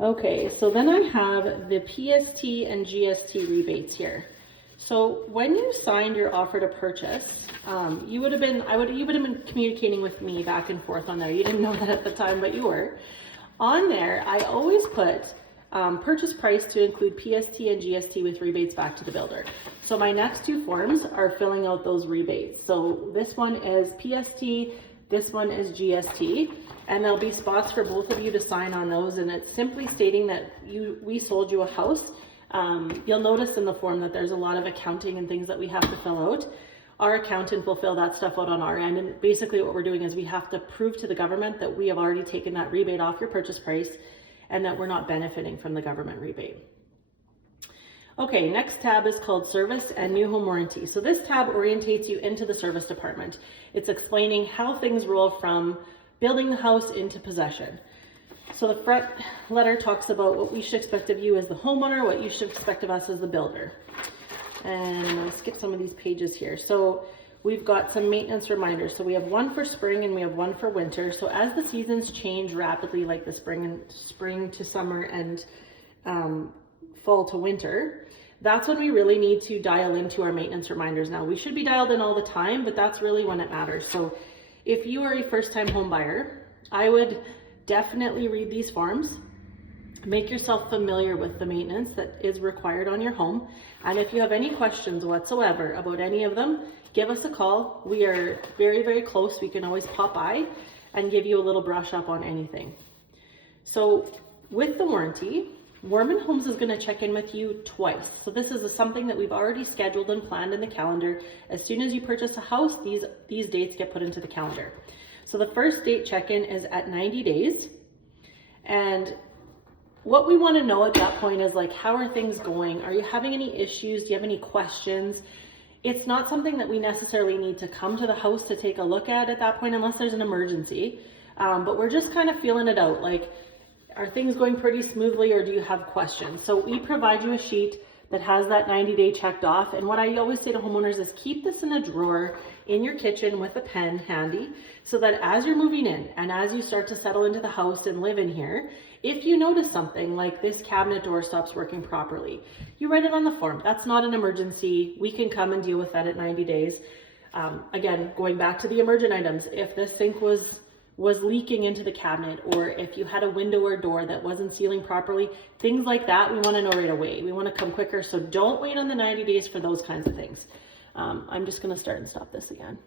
Okay, so then I have the PST and GST rebates here. So when you signed your offer to purchase, you would have been communicating with me back and forth on there. You didn't know that at the time, but you were. On there, I always put purchase price to include PST and GST with rebates back to the builder. So my next two forms are filling out those rebates. So this one is PST, this one is GST, and there'll be spots for both of you to sign on those, and it's simply stating that we sold you a house. You'll notice in the form that there's a lot of accounting and things that we have to fill out. Our accountant will fill that stuff out on our end, and basically what we're doing is we have to prove to the government that we have already taken that rebate off your purchase price and that we're not benefiting from the government rebate. Okay, next tab is called Service and New Home Warranty. So this tab orientates you into the service department. It's explaining how things roll from building the house into possession. So the front letter talks about what we should expect of you as the homeowner, what you should expect of us as the builder. And I'll skip some of these pages here. So we've got some maintenance reminders. So we have one for spring and we have one for winter. So as the seasons change rapidly, like the spring to summer and fall to winter, that's when we really need to dial into our maintenance reminders. Now we should be dialed in all the time, but that's really when it matters. So if you are a first-time home buyer, I would definitely read these forms. Make yourself familiar with the maintenance that is required on your home. And if you have any questions whatsoever about any of them, give us a call. We are very, very close. We can always pop by and give you a little brush up on anything. So with the warranty, Warman Homes is going to check in with you twice. So this is something that we've already scheduled and planned in the calendar. As soon as you purchase a house, these dates get put into the calendar. So the first date check-in is at 90 days. And what we want to know at that point is like, how are things going? Are you having any issues? Do you have any questions? It's not something that we necessarily need to come to the house to take a look at that point, unless there's an emergency. But we're just kind of feeling it out. Like, are things going pretty smoothly, or do you have questions? So we provide you a sheet that has that 90-day checked off. And what I always say to homeowners is keep this in a drawer in your kitchen with a pen handy, so that as you're moving in and as you start to settle into the house and live in here, if you notice something like this cabinet door stops working properly, you write it on the form. That's not an emergency. We can come and deal with that at 90 days. Again, going back to the emergent items, if this sink was leaking into the cabinet, or if you had a window or door that wasn't sealing properly, things like that, we want to know right away. We want to come quicker, so don't wait on the 90 days for those kinds of things. I'm just going to start and stop this again.